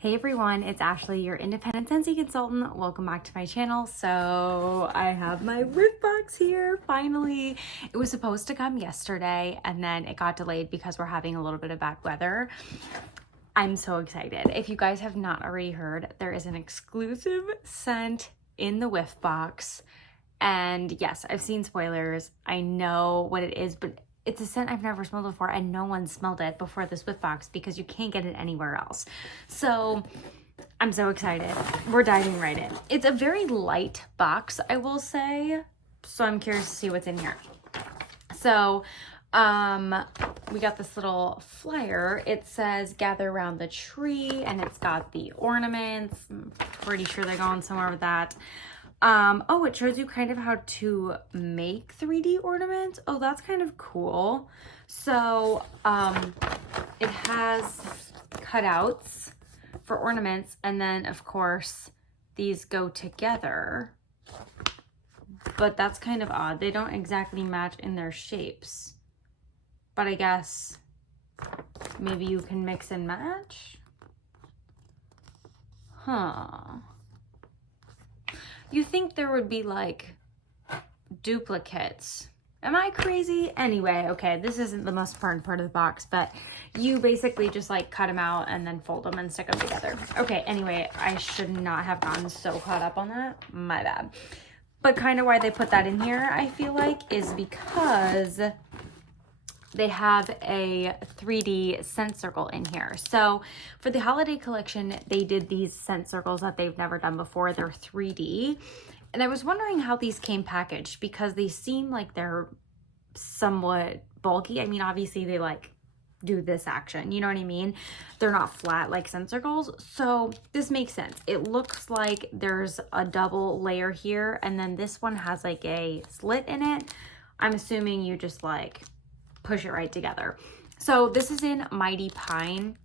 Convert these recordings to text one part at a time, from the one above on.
Hey everyone, it's Ashley, your independent Scentsy consultant. Welcome back to my channel. So I have my Whiff box here, finally. It was supposed to come yesterday and then it got delayed because we're having a little bit of bad weather. I'm so excited. If you guys have not already heard, there is an exclusive scent in the Whiff box. And yes, I've seen spoilers. I know what it is, but it's a scent I've never smelled before and no one smelled it before this Whiff box because you can't get it anywhere else. So I'm so excited. We're diving right in. It's a very light box, I will say. So I'm curious to see what's in here. So we got this little flyer. It says gather around the tree and it's got the ornaments. I'm pretty sure they're going somewhere with that. Oh, it shows you kind of how to make 3D ornaments. Oh, that's kind of cool. So, it has cutouts for ornaments, and then of course these go together, but that's kind of odd. They don't exactly match in their shapes, but I guess maybe you can mix and match? Huh. You think there would be like duplicates. Am I crazy? Anyway, okay, this isn't the most important part of the box, but you basically just like cut them out and then fold them and stick them together. Okay, anyway, I should not have gotten so caught up on that. My bad. But kind of why they put that in here, I feel like, is because they have a 3D scent circle in here. So for the holiday collection, they did these scent circles that they've never done before. They're 3D. And I was wondering how these came packaged because they seem like they're somewhat bulky. I mean, obviously they like do this action, you know what I mean? They're not flat like scent circles. So this makes sense. It looks like there's a double layer here and then this one has like a slit in it. I'm assuming you just like push it right together. So this is in Mighty Pine.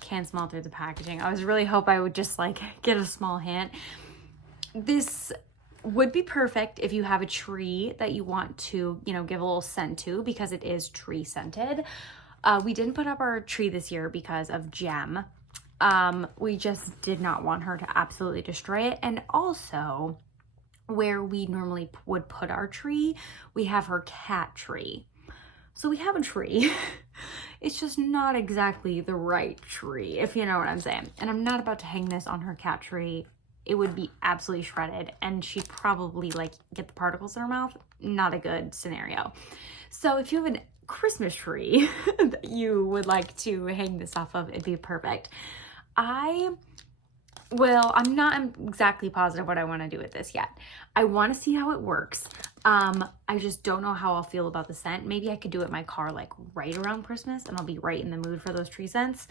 Can't smell through the packaging. I was really hope I would just like get a small hint. This would be perfect if you have a tree that you want to, you know, give a little scent to because it is tree scented. We didn't put up our tree this year because of Gem. We just did not want her to absolutely destroy it. And also where we normally would put our tree, we have her cat tree. So we have a tree. It's just not exactly the right tree, if you know what I'm saying. And I'm not about to hang this on her cat tree. It would be absolutely shredded and she'd probably like get the particles in her mouth. Not a good scenario. So if you have a Christmas tree that you would like to hang this off of, it'd be perfect. I'm not exactly positive what I want to do with this yet. I want to see how it works. I just don't know how I'll feel about the scent. Maybe I could do it in my car like right around Christmas and I'll be right in the mood for those tree scents.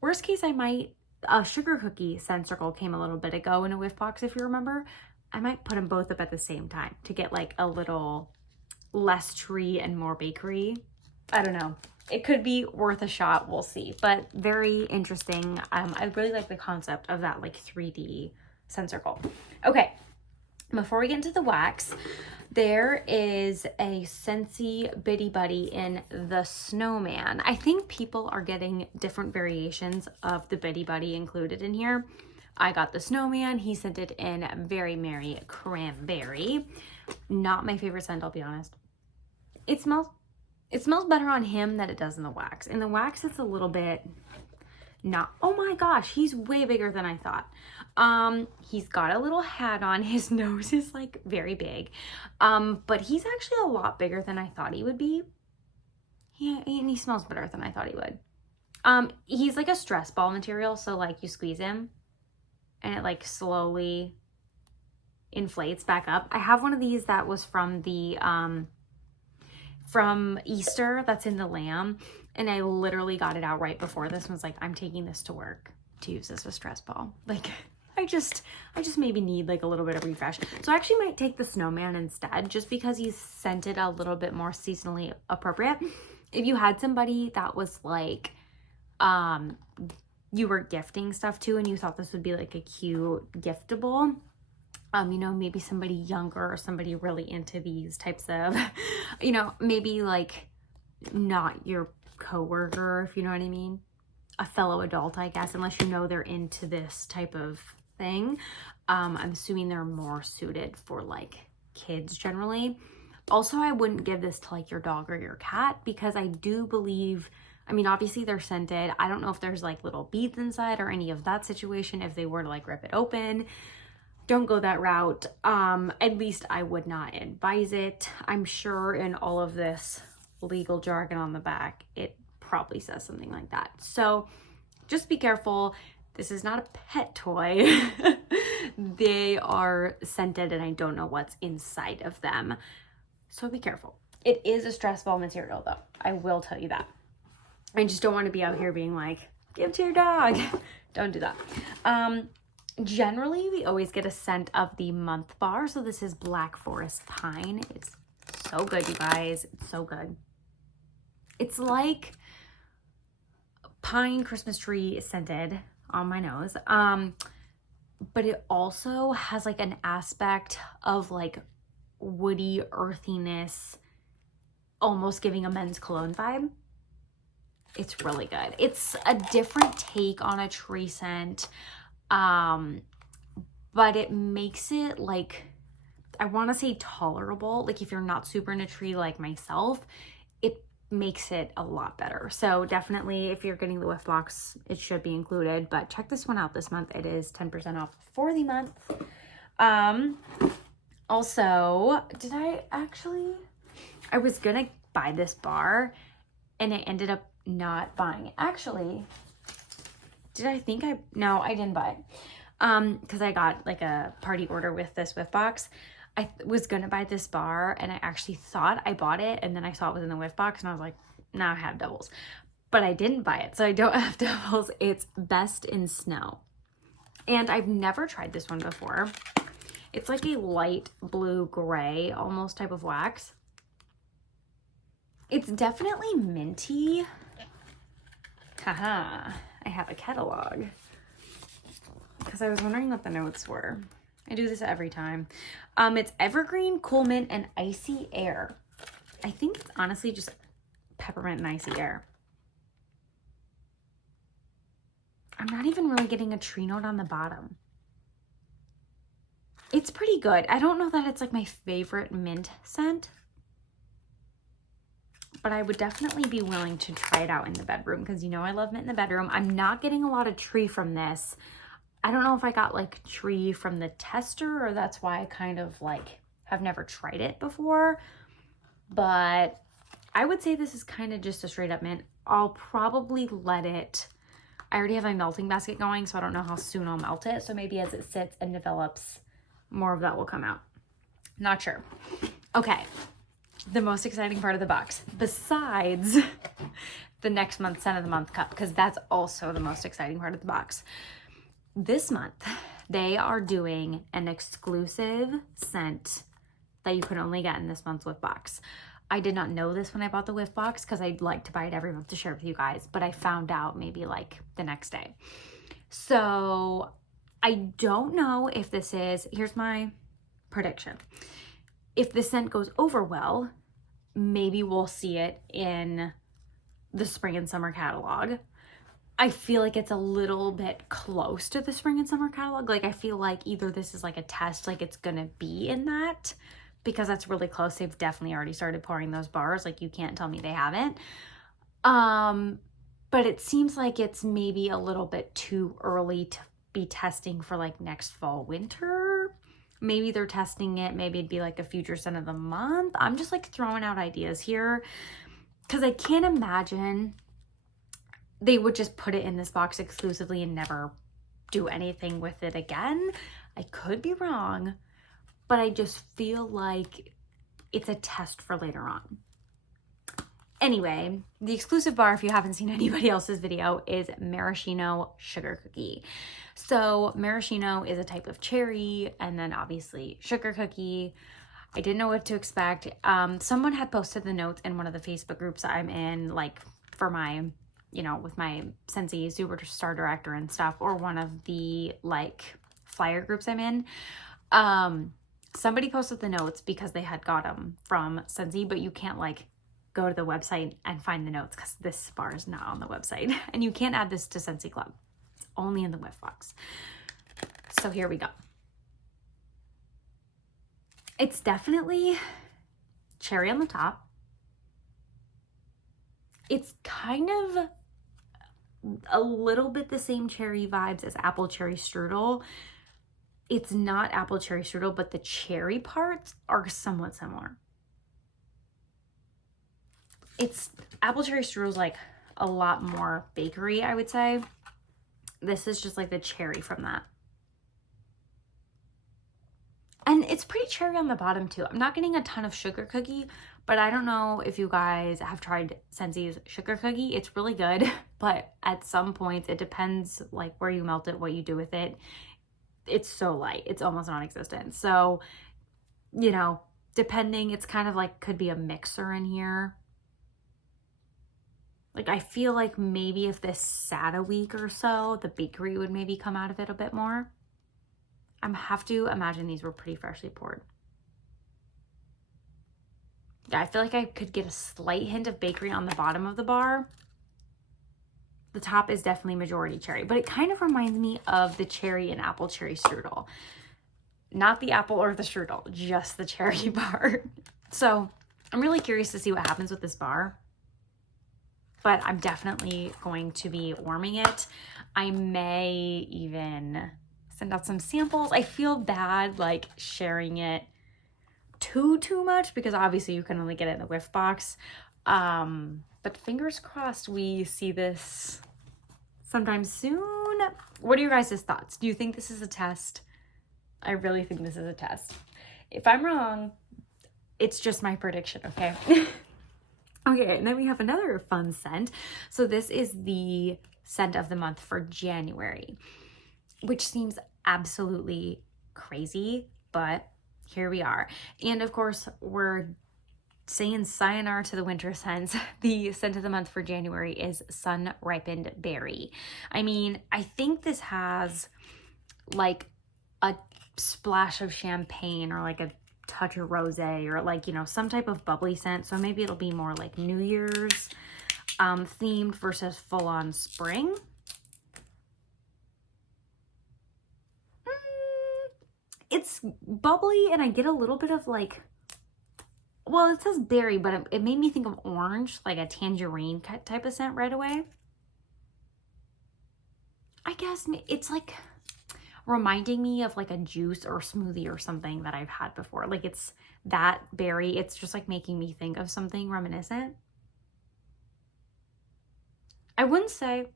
Worst case, I might, a sugar cookie scent circle came a little bit ago in a Whiff box, if you remember. I might put them both up at the same time to get like a little less tree and more bakery. I don't know. It could be worth a shot. We'll see. But very interesting. I really like the concept of that like 3D scent circle. Okay. Before we get into the wax, there is a Scentsy Bitty Buddy in the Snowman. I think people are getting different variations of the Bitty Buddy included in here. I got the Snowman. He sent it in Very Merry Cranberry. Not my favorite scent, I'll be honest. It smells better on him than it does in the wax. In the wax, it's a little bit not. Oh my gosh, he's way bigger than I thought. He's got a little hat on. His nose is like very big. But he's actually a lot bigger than I thought he would be. Yeah, and he smells better than I thought he would. He's like a stress ball material, so like you squeeze him and it like slowly inflates back up. I have one of these that was from the from Easter that's in the lamb, and I literally got it out right before this and was like, I'm taking this to work to use as a stress ball. Like I just maybe need like a little bit of refresh. So I actually might take the Snowman instead just because he's scented a little bit more seasonally appropriate. If you had somebody that was like you were gifting stuff to and you thought this would be like a cute giftable, you know, maybe somebody younger or somebody really into these types of, you know, maybe like not your coworker, if you know what I mean. a fellow adult, I guess, unless you know they're into this type of thing. I'm assuming they're more suited for like kids generally. Also, I wouldn't give this to like your dog or your cat because I do believe, I mean, obviously they're scented. I don't know if there's like little beads inside or any of that situation. If they were to like rip it open, don't go that route. At least I would not advise it. I'm sure in all of this legal jargon on the back, it probably says something like that. So just be careful. This is not a pet toy. They are scented and I don't know what's inside of them. So be careful. It is a stress ball material though. I will tell you that. I just don't want to be out here being like, give to your dog. Don't do that. Generally, we always get a scent of the month bar. So this is Black Forest Pine. It's so good, you guys. It's so good. It's like pine Christmas tree scented on my nose. But it also has like an aspect of like woody earthiness, almost giving a men's cologne vibe. It's really good. It's a different take on a tree scent. But it makes it like, I want to say tolerable. Like if you're not super into tree like myself, it makes it a lot better. So definitely if you're getting the Whiff box, it should be included, but check this one out this month. It is 10% off for the month. Also, I was gonna buy this bar and I ended up not buying it. Actually, no, I didn't buy it. Because I got like a party order with this Whiff box. I was gonna buy this bar and I actually thought I bought it and then I saw it was in the Whiff box and I was like, now I have doubles. But I didn't buy it, so I don't have doubles. It's Best in Snow. And I've never tried this one before. It's like a light blue gray almost type of wax. It's definitely minty. Haha, I have a catalog. Because I was wondering what the notes were. I do this every time. It's Evergreen, Cool Mint, and Icy Air. I think it's honestly just peppermint and icy air. I'm not even really getting a tree note on the bottom. It's pretty good. I don't know that it's like my favorite mint scent, but I would definitely be willing to try it out in the bedroom because you know I love mint in the bedroom. I'm not getting a lot of tree from this. I don't know if I got like tree from the tester or that's why I kind of like have never tried it before, but I would say this is kind of just a straight up mint. I'll probably let it, I already have my melting basket going, so I don't know how soon I'll melt it. So maybe as it sits and develops, more of that will come out. Not sure. Okay, the most exciting part of the box, besides the next month's scent of the month cup, because that's also the most exciting part of the box. This month, they are doing an exclusive scent that you can only get in this month's Whiff box. I did not know this when I bought the Whiff box because I'd like to buy it every month to share with you guys, but I found out maybe like the next day. So I don't know if this is, here's my prediction. If the scent goes over well, maybe we'll see it in the spring and summer catalog. I feel like it's a little bit close to the spring and summer catalog. Like I feel like either this is like a test, like it's gonna be in that, because that's really close. They've definitely already started pouring those bars. Like you can't tell me they haven't. But it seems like it's maybe a little bit too early to be testing for like next fall, winter. Maybe they're testing it. Maybe it'd be like a future scent of the month. I'm just like throwing out ideas here because I can't imagine they would just put it in this box exclusively and never do anything with it again. I could be wrong, but I just feel like it's a test for later on. Anyway, the exclusive bar, if you haven't seen anybody else's video, is Maraschino Sugar Cookie. So maraschino is a type of cherry, and then obviously sugar cookie. I didn't know what to expect. Someone had posted the notes in one of the Facebook groups I'm in, like for my, you know, with my Scentsy Superstar Director and stuff, or one of the like flyer groups I'm in. Somebody posted the notes because they had got them from Scentsy, but you can't like go to the website and find the notes because this bar is not on the website. And you can't add this to Scentsy Club. It's only in the Whiff box. So here we go. It's definitely cherry on the top. It's kind of a little bit the same cherry vibes as apple cherry strudel. It's not apple cherry strudel, but the cherry parts are somewhat similar. It's apple cherry strudel's like a lot more bakery, I would say. This is just like the cherry from that. And it's pretty cherry on the bottom too. I'm not getting a ton of sugar cookie, but I don't know if you guys have tried Scentsy's sugar cookie. It's really good, but at some points it depends like where you melt it, what you do with it. It's so light, it's almost non-existent. So, you know, depending, it's kind of like could be a mixer in here. Like I feel like maybe if this sat a week or so, the bakery would maybe come out of it a bit more. I have to imagine these were pretty freshly poured. Yeah, I feel like I could get a slight hint of bakery on the bottom of the bar. The top is definitely majority cherry, but it kind of reminds me of the cherry and apple cherry strudel. Not the apple or the strudel, just the cherry part. So I'm really curious to see what happens with this bar, but I'm definitely going to be warming it. I may even send out some samples. I feel bad like sharing it too much because obviously you can only get it in the Whiff box. But fingers crossed we see this sometime soon. What are your guys' thoughts? Do you think this is a test? I really think this is a test. If I'm wrong, it's just my prediction, okay? Okay, and then we have another fun scent. So this is the scent of the month for January, which seems absolutely crazy, but here we are. And of course, we're saying sayonara to the winter scents. The scent of the month for January is Sun Ripened Berry. I mean, I think this has like a splash of champagne or like a touch of rosé or like, you know, some type of bubbly scent. So maybe it'll be more like New Year's themed versus full on spring. It's bubbly and I get a little bit of like, well, it says berry, but it made me think of orange, like a tangerine type of scent right away. I guess it's like reminding me of like a juice or smoothie or something that I've had before. Like it's that berry. It's just like making me think of something reminiscent. I wouldn't say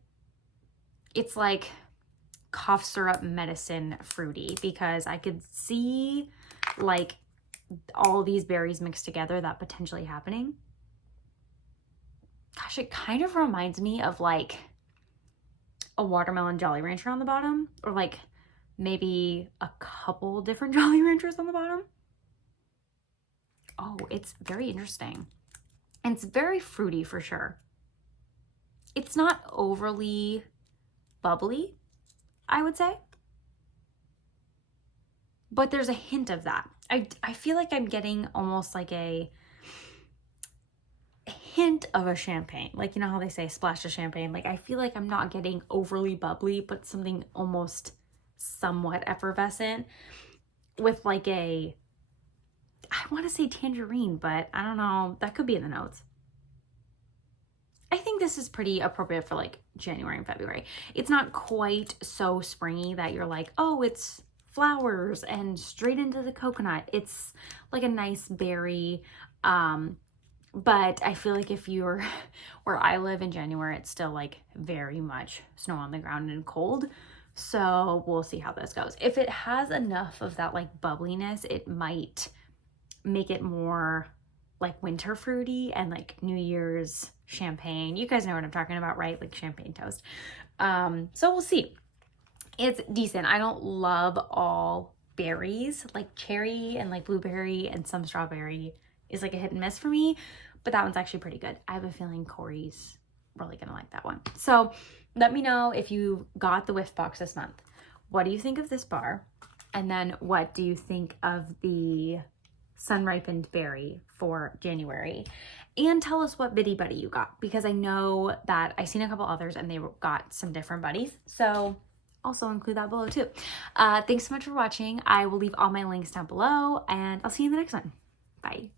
it's like cough syrup medicine fruity because I could see like all these berries mixed together that potentially happening. Gosh, it kind of reminds me of like a watermelon Jolly Rancher on the bottom, or like maybe a couple different Jolly Ranchers on the bottom. Oh, it's very interesting. And it's very fruity for sure. It's not overly bubbly, I would say. But there's a hint of that. I feel like I'm getting almost like a hint of a champagne. Like, you know how they say splash of champagne? Like, I feel like I'm not getting overly bubbly, but something almost somewhat effervescent with like a, I want to say tangerine, but I don't know. That could be in the notes. I think this is pretty appropriate for like January and February. It's not quite so springy that you're like, oh, it's flowers and straight into the coconut. It's like a nice berry. But I feel like if you're where I live in January, it's still like very much snow on the ground and cold. So we'll see how this goes. If it has enough of that like bubbliness, it might make it more like winter fruity and like New Year's champagne. You guys know what I'm talking about, right? Like champagne toast. So we'll see. It's decent. I don't love all berries, like cherry and like blueberry and some strawberry is like a hit and miss for me, but that one's actually pretty good. I have a feeling Corey's really gonna like that one. So let me know if you got the Whiff box this month. What do you think of this bar? And then what do you think of the Sun Ripened Berry for January. And tell us what Bitty Buddy you got, because I know that I've seen a couple others and they got some different buddies. So also include that below too. Thanks so much for watching. I will leave all my links down below and I'll see you in the next one. Bye.